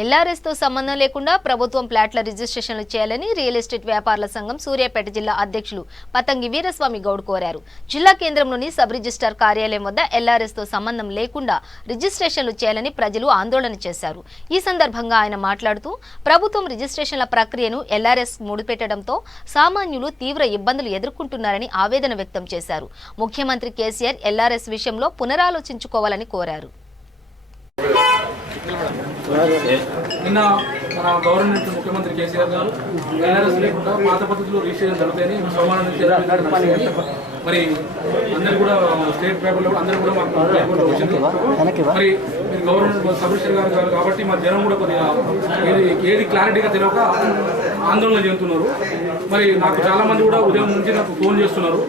LRS తో సంబంధం లేకుండా ప్రభుత్వం ప్లాట్ల రిజిస్ట్రేషన్లు చేయాలని రియల్ ఎస్టేట్ వ్యాపారుల సంఘం సూర్యాపేట జిల్లా అధ్యక్షులు పతంగి వీరస్వామి గౌడ్ కోరారు. జిల్లా కేంద్రంలోని సబ్ రిజిస్ట్రార్ కార్యాలయం వద్ద ఎల్ఆర్ఎస్ తో సంబంధం లేకుండా రిజిస్ట్రేషన్లు చేయాలని ప్రజలు ఆందోళన చేశారు. ఈ సందర్భంగా ఆయన మాట్లాడుతూ ప్రభుత్వం రిజిస్ట్రేషన్ల ప్రక్రియను ఎల్ఆర్ఎస్ ముడిపెట్టడంతో సామాన్యులు తీవ్ర ఇబ్బందులు ఎదుర్కొంటున్నారని ఆవేదన వ్యక్తం చేశారు. ముఖ్యమంత్రి కేసీఆర్ ఎల్ఆర్ఎస్ విషయంలో పునరాలోచించుకోవాలని కోరారు. నిన్న మన గవర్నమెంట్ ముఖ్యమంత్రి కేసీఆర్ గారు ఎల్ఆర్ఎస్ లేకుండా పాత పద్ధతిలో రిజిస్ట్రేషన్ జరుగుతాయని సోమవారం నుంచి మరి అందరు కూడా స్టేట్ పేపర్లో అందరూ కూడా మాకు వచ్చింది. మరి మీరు గవర్నమెంట్ సబ్ రిజిస్టర్ గారు కాబట్టి మా జనం కూడా కొద్దిగా ఏది క్లారిటీగా తెలియక ఆందోళన చెందుతున్నారు. మరి నాకు చాలా మంది కూడా ఉదయం నుంచి నాకు ఫోన్ చేస్తున్నారు,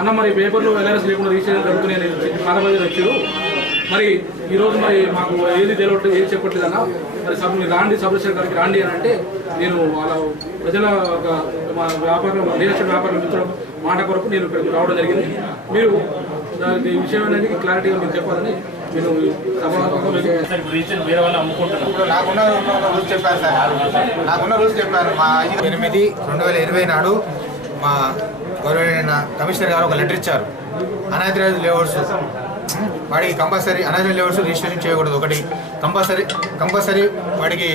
అన్న మరి పేపర్లో ఎల్ఆర్ఎస్ లేకుండా రిజిస్ట్రేషన్ జరుగుతున్నాయని కాలబడి వచ్చారు. మరి ఈరోజు మరి మాకు ఏది తెలియట్లేదు, ఏది చెప్పట్లేదన్నా మరి మీరు రాండి సబ్ రిజిస్టర్ గారికి రాండి అని అంటే నేను వాళ్ళ ప్రజల మా వ్యాపారం రియల్ ఎస్టేట్ వ్యాపారం మిత్రుల మాట కొరకు నేను ఇక్కడికి రావడం జరిగింది. మీరు ఈ విషయం అనేది క్లారిటీగా మీరు చెప్పాలని నేను నాకున్న రూల్స్ చెప్పారు. మా 8/2020 నాడు మా గౌరవనీయ కమిషనర్ గారు ఒక లెటర్ ఇచ్చారు. అనాథరైజ్డ్ లేఅవుట్స్ వాడికి కంపల్సరీ అనాథరైజ్డ్ లేఅవుట్స్ రిజిస్ట్రేషన్ చేయకూడదు. ఒకటి కంపల్సరీ వాడికి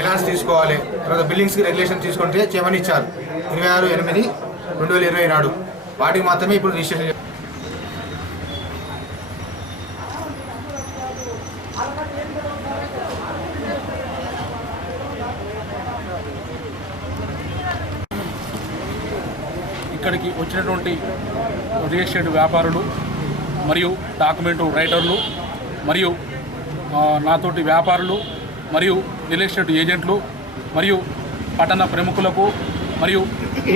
ఎలాన్స్ తీసుకోవాలి. తర్వాత బిల్డింగ్స్కి రెగ్యులేషన్ తీసుకుంటే చేయమని ఇచ్చారు 26/8/2020 నాడు. వాటికి మాత్రమే ఇప్పుడు రిజిస్ట్రేషన్. ఇక్కడికి వచ్చినటువంటి రియల్ ఎస్టేట్ వ్యాపారులు మరియు డాక్యుమెంటు రైటర్లు మరియు నాతోటి వ్యాపారులు మరియు రియల్ ఎస్టేట్ ఏజెంట్లు మరియు పట్టణ ప్రముఖులకు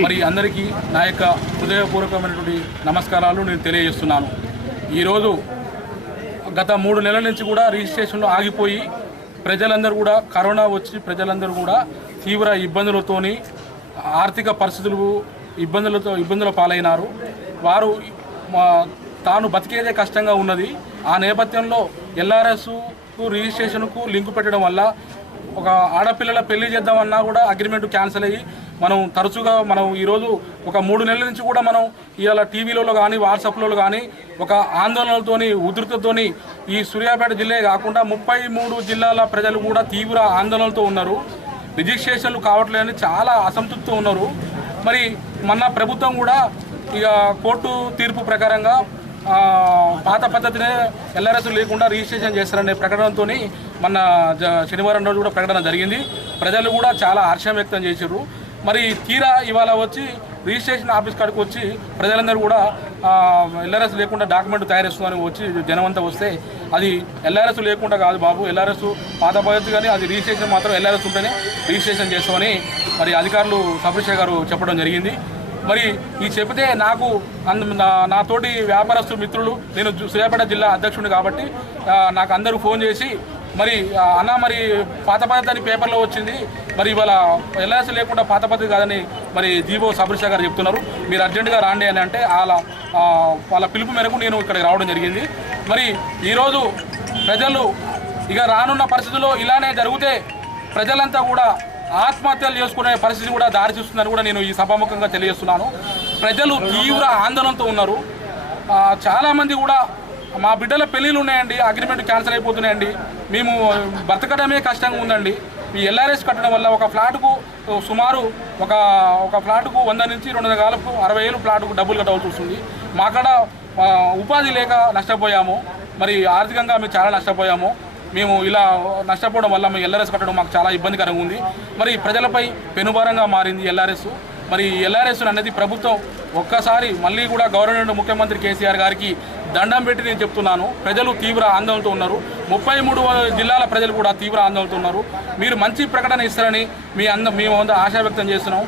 మరి అందరికీ నా యొక్క హృదయపూర్వకమైనటువంటి నమస్కారాలు నేను తెలియజేస్తున్నాను. ఈరోజు గత 3 నెలల నుంచి కూడా రిజిస్ట్రేషన్లు ఆగిపోయి ప్రజలందరూ కూడా కరోనా వచ్చి ప్రజలందరూ కూడా తీవ్ర ఇబ్బందులతోని ఆర్థిక పరిస్థితులు ఇబ్బందుల పాలైనారు. వారు తాను బతికేదే కష్టంగా ఉన్నది. ఆ నేపథ్యంలో ఎల్ఆర్ఎస్కు రిజిస్ట్రేషన్కు లింకు పెట్టడం వల్ల ఒక ఆడపిల్లల పెళ్లి చేద్దామన్నా కూడా అగ్రిమెంట్ క్యాన్సిల్ అయ్యి తరచుగా ఈరోజు ఒక 3 నెలల నుంచి కూడా ఇవాళ టీవీలలో కానీ వాట్సాప్లలో కానీ ఒక ఆందోళనలతోని ఉధృతతోని ఈ సూర్యాపేట జిల్లా కాకుండా 33 జిల్లాల ప్రజలు కూడా తీవ్ర ఆందోళనలతో ఉన్నారు. రిజిస్ట్రేషన్లు కావట్లేదని చాలా అసంతృప్తితో ఉన్నారు. మరి మొన్న ప్రభుత్వం కూడా ఇక కోర్టు తీర్పు ప్రకారంగా పాత పద్ధతినే ఎల్ఆర్ఎస్ లేకుండా రిజిస్ట్రేషన్ చేస్తారనే ప్రకటనతో మొన్న శనివారం రోజు కూడా ప్రకటన జరిగింది. ప్రజలు కూడా చాలా హర్షం వ్యక్తం చేశారు. మరి తీరా ఇవాళ వచ్చి రిజిస్ట్రేషన్ ఆఫీస్ కాడికి వచ్చి ప్రజలందరూ కూడా ఎల్ఆర్ఎస్ లేకుండా డాక్యుమెంట్ తయారు చేస్తుందని వచ్చి జనమంతా వస్తే అది ఎల్ఆర్ఎస్ లేకుండా కాదు బాబు, ఎల్ఆర్ఎస్ పాత పద్ధతి కానీ అది రిజిస్ట్రేషన్ మాత్రం ఎల్ఆర్ఎస్ ఉంటేనే రిజిస్ట్రేషన్ చేస్తామని మరి అధికారులు సబ్ రిజిస్టర్ గారు చెప్పడం జరిగింది. మరి ఈ చెబితే నాకు నాతోటి వ్యాపారస్తు మిత్రులు, నేను సూర్యాపేట జిల్లా అధ్యక్షుడిని కాబట్టి నాకు అందరూ ఫోన్ చేసి మరి అన్న మరి పాత పద్ధతి అని పేపర్లో వచ్చింది, మరి ఇవాళ ఎల్ఆర్ఎస్ లేకుండా పాత పద్ధతి కాదని మరి జీవో సబ్ రిజిస్టర్ గారు చెప్తున్నారు, మీరు అర్జెంటుగా రాండి అని అంటే వాళ్ళ పిలుపు మేరకు నేను ఇక్కడికి రావడం జరిగింది. మరి ఈరోజు ప్రజలు ఇక రానున్న పరిస్థితుల్లో ఇలానే జరిగితే ప్రజలంతా కూడా ఆత్మహత్యలు చేసుకునే పరిస్థితి కూడా దారి చూస్తుందని కూడా నేను ఈ సభాముఖంగా తెలియజేస్తున్నాను. ప్రజలు తీవ్ర ఆందోళనతో ఉన్నారు. చాలామంది కూడా మా బిడ్డల పెళ్ళిళ్ళు ఉన్నాయండి, అగ్రిమెంట్ క్యాన్సిల్ అయిపోతున్నాయండి, మేము బ్రతకడమే కష్టంగా ఉందండి. ఈ ఎల్ఆర్ఎస్ కట్టడం వల్ల ఒక ఫ్లాట్కు సుమారు ఒక ఫ్లాట్కు 100 నుంచి 200 కాలకు 60,000 ఫ్లాట్కు డబ్బులు కట్టవలసి వస్తుంది. మాకడ ఉపాధి లేక నష్టపోయాము, మరి ఆర్థికంగా మేము చాలా నష్టపోయాము. మేము ఇలా నష్టపోవడం వల్ల మేము ఎల్ఆర్ఎస్ కట్టడం మాకు చాలా ఇబ్బందికరంగా ఉంది. మరి ప్రజలపై పెనుభారంగా మారింది ఎల్ఆర్ఎస్. మరి ఎల్ఆర్ఎస్ అనేది ప్రభుత్వం ఒక్కసారి మళ్ళీ కూడా గవర్నమెంట్ ముఖ్యమంత్రి కేసీఆర్ గారికి దండం పెట్టి నేను చెప్తున్నాను. ప్రజలు తీవ్ర ఆందోళనతో ఉన్నారు. 33 జిల్లాల ప్రజలు కూడా తీవ్ర ఆందోళనతో ఉన్నారు. మీరు మంచి ప్రకటన ఇస్తారని మేము ఆశా వ్యక్తం చేస్తున్నాం.